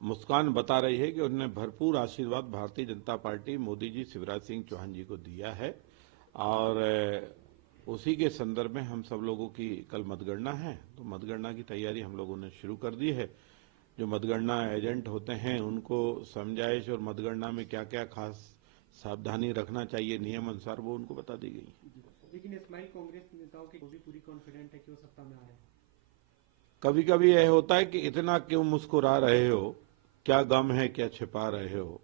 मुस्कान बता रही है कि उन्होंने भरपूर आशीर्वाद भारतीय जनता पार्टी मोदी जी शिवराज सिंह चौहान जी को दिया है और उसी के संदर्भ में हम सब लोगों की कल मतगणना है, तो मतगणना की तैयारी हम लोगों ने शुरू कर दी है। जो मतगणना एजेंट होते हैं उनको समझाइश और मतगणना में क्या क्या खास सावधानी रखना चाहिए नियम अनुसार वो उनको बता दी गई। लेकिन इस्माइल कांग्रेस नेताओं की भी पूरी कॉन्फिडेंट है कि वो सत्ता में आ रहे हैं। कभी कभी यह होता है कि इतना क्यों मुस्कुरा रहे हो, क्या गम है, क्या छिपा रहे हो।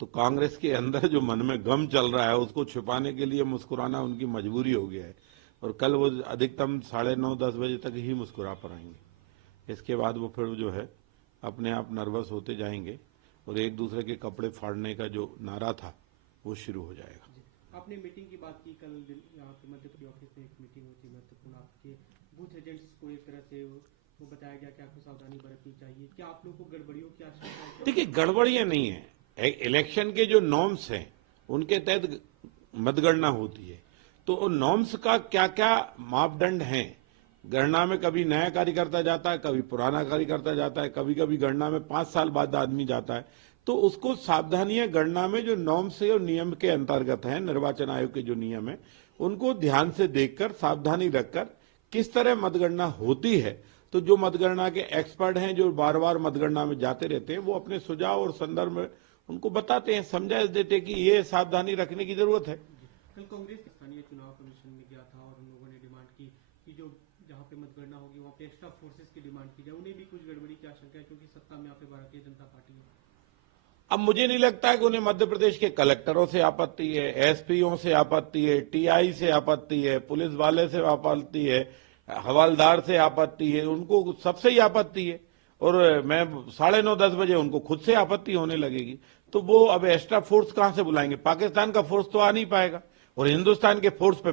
तो कांग्रेस के अंदर जो मन में गम चल रहा है उसको छिपाने के लिए मुस्कुराना उनकी मजबूरी हो गया है और कल वो अधिकतम 9:30-10 बजे तक ही मुस्कुरा पाएंगे। इसके बाद वो फिर जो है अपने आप नर्वस होते जाएंगे और एक दूसरे के कपड़े फाड़ने का जो नारा था वो शुरू हो जाएगा। आपने मीटिंग की बात की, कल यहाँ पे मध्य प्रदेश ऑफिस में एक मीटिंग हुई थी महत्वपूर्ण, आपके बूथ एजेंट्स को एक तरह से वो बताया गया कि आपको सावधानी बरतनी चाहिए। क्या आप लोगों को गड़बड़ियों की आशंका है? देखिए, गड़बड़ियां नहीं है, इलेक्शन के जो नॉर्म्स हैं उनके तहत मतगणना होती है, तो नॉर्म्स का क्या क्या मापदंड हैं। गणना में कभी नया कार्यकर्ता जाता है, कभी पुराना कार्यकर्ता जाता है, कभी कभी गणना में 5 साल बाद आदमी जाता है, तो उसको सावधानियां गणना में जो नॉर्म्स और नियम के अंतर्गत है, निर्वाचन आयोग के जो नियम है उनको ध्यान से देखकर सावधानी रखकर किस तरह मतगणना होती है। तो जो मतगणना के एक्सपर्ट हैं जो बार बार मतगणना में जाते रहते हैं वो अपने सुझाव और संदर्भ में उनको बताते हैं, समझाइश देते हैं कि ये सावधानी रखने की जरूरत है। कल कांग्रेस स्थानीय चुनाव कमीशन में गया था और उन लोगों ने डिमांड की कि जो जहाँ पे मतगणना होगी वहाँ पे एक्स्ट्रा फोर्सेस की डिमांड की जाए। उन्हें भी कुछ गड़बड़ी की आशंका है क्योंकि सत्ता में यहाँ पे भारतीय जनता पार्टी है। अब मुझे नहीं लगता है कि उन्हें मध्य प्रदेश के कलेक्टरों से आपत्ति है, एसपीओ से आपत्ति है, टीआई से आपत्ति है, पुलिस वाले से आपत्ति है, हवलदार से आपत्ति है, उनको सबसे ही आपत्ति है। और मैं 9:30-10 बजे उनको खुद से आपत्ति होने लगेगी, तो वो अब एक्स्ट्रा फोर्स कहां से बुलाएंगे। पाकिस्तान का फोर्स तो आ नहीं पाएगा और हिंदुस्तान के फोर्स पे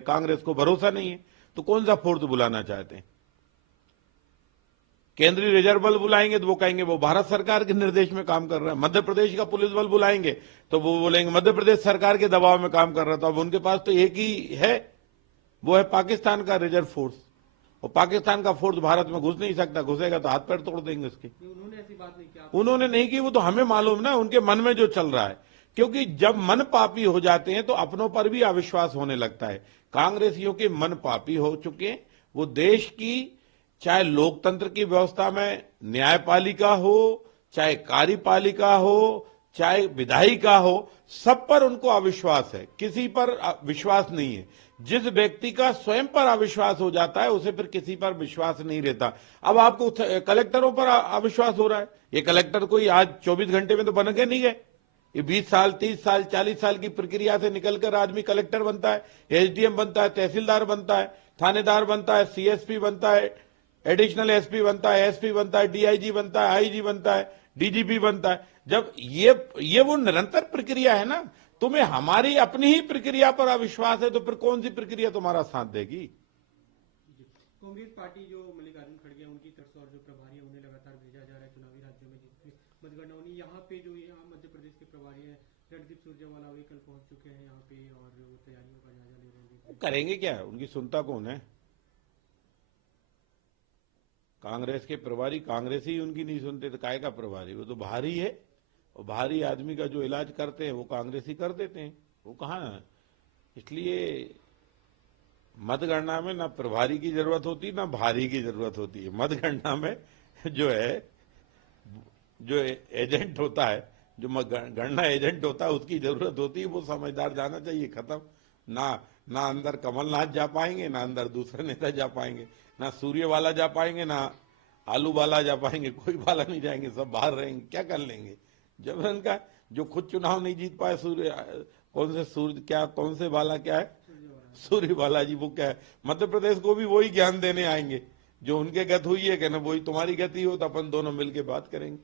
कांग्रेस को भरोसा नहीं है, तो कौन सा फोर्स बुलाना चाहते हैं। केंद्रीय रिजर्व बल बुलाएंगे तो वो कहेंगे वो भारत सरकार के निर्देश में काम कर रहा है। मध्य प्रदेश का पुलिस बल बुलाएंगे तो वो बोलेंगे मध्य प्रदेश सरकार के दबाव में काम कर रहा था। अब उनके पास तो एक ही है, वो है पाकिस्तान का रिजर्व फोर्स, और पाकिस्तान का फोर्स भारत में घुस नहीं सकता, घुसेगा तो हाथ पैर तोड़ देंगे उसके। उन्होंने ऐसी बात नहीं की। उन्होंने नहीं की, वो तो हमें मालूम ना उनके मन में जो चल रहा है, क्योंकि जब मन पापी हो जाते हैं तो अपनों पर भी अविश्वास होने लगता है। कांग्रेसियों के मन पापी हो चुके हैं। वो देश की चाहे लोकतंत्र की व्यवस्था में न्यायपालिका हो, चाहे कार्यपालिका हो, चाहे विधायिका हो, सब पर उनको अविश्वास है, किसी पर विश्वास नहीं है। जिस व्यक्ति का स्वयं पर अविश्वास हो जाता है उसे फिर किसी पर विश्वास नहीं रहता। अब आपको कलेक्टरों पर अविश्वास हो रहा है। ये कलेक्टर कोई आज 24 घंटे में तो बन के नहीं गए, ये 20 साल 30 साल 40 साल की प्रक्रिया से निकलकर आदमी कलेक्टर बनता है, एसडीएम बनता है, तहसीलदार बनता है, थानेदार बनता है, सीएसपी बनता है, एडिशनल एसपी बनता है, एसपी बनता है, डीआईजी बनता है, आईजी बनता है, डीजीपी बनता है। जब ये वो निरंतर प्रक्रिया है ना, तुम्हें हमारी अपनी ही प्रक्रिया पर अविश्वास है तो फिर कौन सी प्रक्रिया तुम्हारा साथ देगी। कांग्रेस पार्टी जो मल्लिकार्जुन खड़गे उनकी तरफ से और जो प्रभारी है उन्हें लगातार भेजा जा रहा है चुनावी राज्यों में जितनी मतगणना होनी। यहाँ पे जो यहाँ मध्य प्रदेश के प्रभारी है रणदीप सुरजेवाला वे कल पहुंच चुके हैं यहाँ पे और तैयारियों का जायजा ले रहे हैं। करेंगे क्या, उनकी सुनता कौन है। कांग्रेस के प्रभारी कांग्रेस ही उनकी नहीं सुनते तो काय का प्रभारी, वो तो बाहरी है और बाहरी आदमी का जो इलाज करते हैं वो कांग्रेस ही कर देते हैं, वो कहाँ। इसलिए मतगणना में ना प्रभारी की जरूरत होती ना भारी की जरूरत होती है। मतगणना में जो है जो एजेंट होता है, जो गणना एजेंट होता है उसकी जरूरत होती है, वो समझदार जाना चाहिए, खत्म। ना अंदर कमलनाथ जा पाएंगे, ना अंदर दूसरे नेता जा पाएंगे, ना सूर्य वाला जा पाएंगे, ना आलू वाला जा पाएंगे, कोई वाला नहीं जाएंगे, सब बाहर रहेंगे। क्या कर लेंगे जब इनका जो खुद चुनाव नहीं जीत पाए, कौन से वाला क्या है, सूर्य वाला जी, वो क्या है। मध्य प्रदेश को भी वही ज्ञान देने आएंगे जो उनके गत हुई है, कहना वही तुम्हारी गति हो तो अपन दोनों मिलकर बात करेंगे।